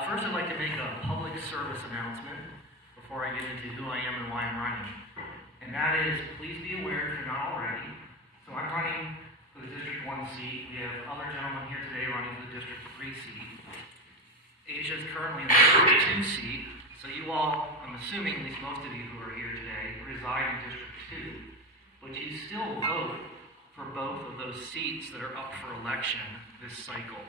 First, I'd like to make a public service announcement before I get into who I am and why I'm running. And that is, please be aware if you're not already. So I'm running for the District 1 seat. We have other gentlemen here today running for the District 3 seat. Asia is currently in the District 2 seat. So you all, I'm assuming, at least most of you who are here today, reside in District 2. But you still vote for both of those seats that are up for election this cycle.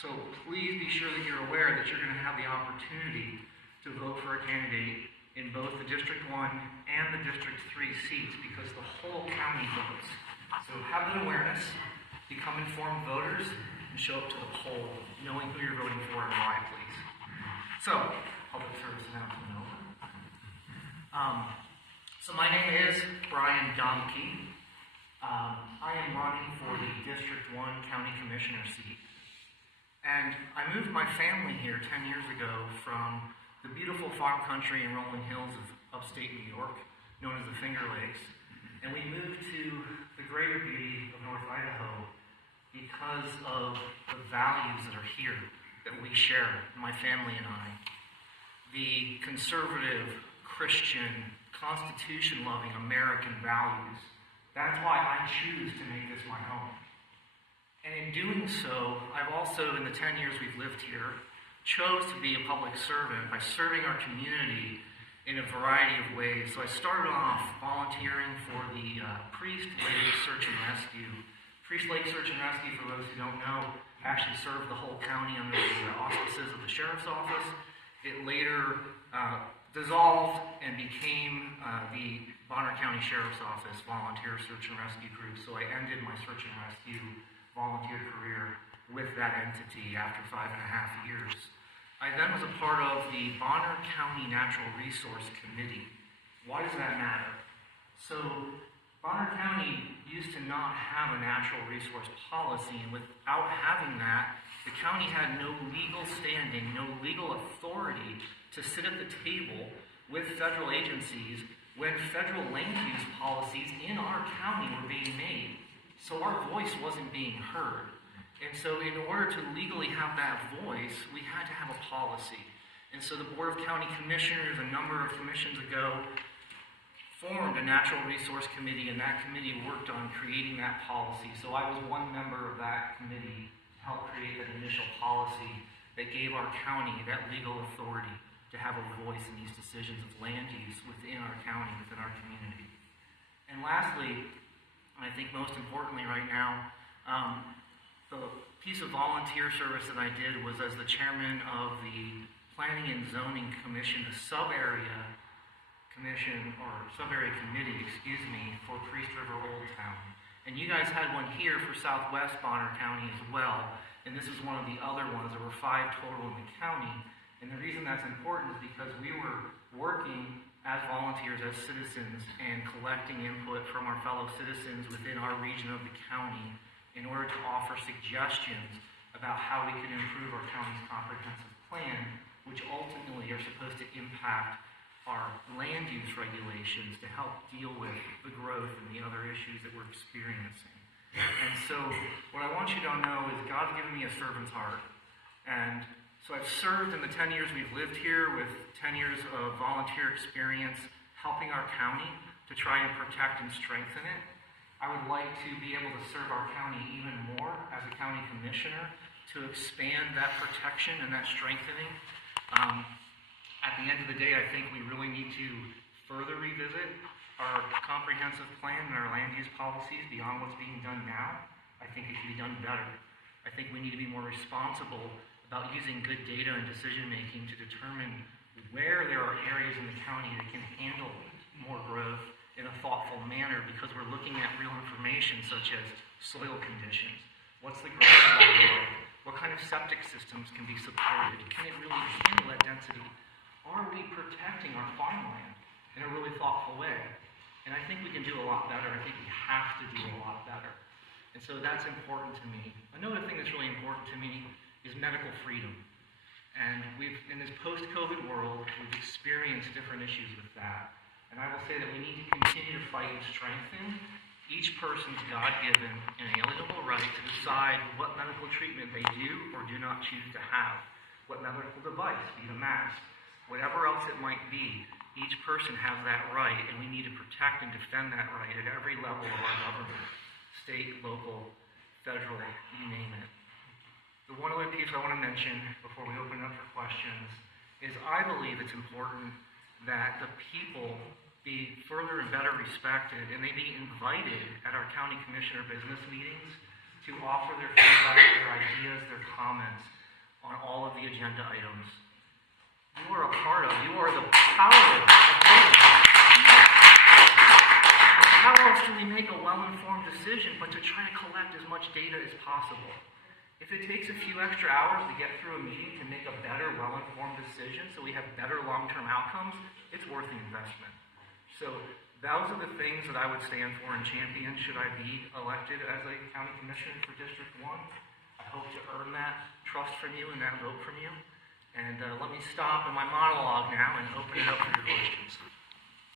So please be sure that you're aware that you're going to have the opportunity to vote for a candidate in both the District 1 and the District 3 seats because the whole county votes. So have that awareness, become informed voters, and show up to the poll knowing who you're voting for and why, please. So, public service announcement over. So my name is Brian Domke. I am running for the District 1 County Commissioner seat. And I moved my family here 10 years ago from the beautiful farm country and rolling hills of upstate New York, known as the Finger Lakes. And we moved to the greater beauty of North Idaho because of the values that are here that we share, my family and I. The conservative, Christian, Constitution-loving American values. That's why I choose to make this my home. And in doing so, I've also, in the 10 years we've lived here, chose to be a public servant by serving our community in a variety of ways. So I started off volunteering for the Priest Lake Search and Rescue. Priest Lake Search and Rescue, for those who don't know, actually served the whole county under the auspices of the Sheriff's Office. It later dissolved and became the Bonner County Sheriff's Office Volunteer Search and Rescue Group. So I ended my search and rescue volunteer career with that entity after 5.5 years. I then was a part of the Bonner County Natural Resource Committee. Why does that matter? So Bonner County used to not have a natural resource policy, and without having that, the county had no legal standing, no legal authority to sit at the table with federal agencies when federal land use policies in our county were being made. So our voice wasn't being heard. And so in order to legally have that voice, we had to have a policy. And so the Board of County Commissioners, a number of commissions ago, formed a Natural Resource Committee, and that committee worked on creating that policy. So I was one member of that committee to help create that initial policy that gave our county that legal authority to have a voice in these decisions of land use within our county, within our community. And lastly, and I think most importantly right now, the piece of volunteer service that I did was as the chairman of the Planning and Zoning Commission, the sub-area commission, or sub-area committee, for Priest River Old Town. And you guys had one here for Southwest Bonner County as well, and this is one of the other ones. There were 5 total in the county, and the reason that's important is because we were working as volunteers, as citizens, and collecting input from our fellow citizens within our region of the county in order to offer suggestions about how we could improve our county's comprehensive plan, which ultimately are supposed to impact our land use regulations to help deal with the growth and the other issues that we're experiencing. And so what I want you to know is God's given me a servant's heart. And so I've served in the 10 years we've lived here with 10 years of volunteer experience helping our county to try and protect and strengthen it. I would like to be able to serve our county even more as a county commissioner to expand that protection and that strengthening. At the end of the day, I think we really need to further revisit our comprehensive plan and our land use policies beyond what's being done now. I think it can be done better. I think we need to be more responsible about using good data and decision-making to determine where there are areas in the county that can handle more growth in a thoughtful manner because we're looking at real information such as soil conditions. What's the groundwater like? What kind of septic systems can be supported? Can it really handle that density? Are we protecting our farmland in a really thoughtful way? And I think we can do a lot better. I think we have to do a lot better. And so that's important to me. Another thing that's really important to me is medical freedom. And in this post-COVID world, we've experienced different issues with that. And I will say that we need to continue to fight and strengthen each person's God-given and inalienable right to decide what medical treatment they do or do not choose to have, what medical device, be it a mask, whatever else it might be. Each person has that right, and we need to protect and defend that right at every level of our government, state, local, federal, you name it. The one other piece I want to mention before we open it up for questions is I believe it's important that the people be further and better respected, and they be invited at our county commissioner business meetings to offer their feedback, their ideas, their comments on all of the agenda items. You are a part of, you are the power of voting. How else do we make a well-informed decision but to try to collect as much data as possible? If it takes a few extra hours to get through a meeting to make a better, well-informed decision so we have better long-term outcomes, it's worth the investment. So those are the things that I would stand for and champion should I be elected as a county commissioner for District 1. I hope to earn that trust from you and that vote from you. And let me stop in my monologue now and open it up for your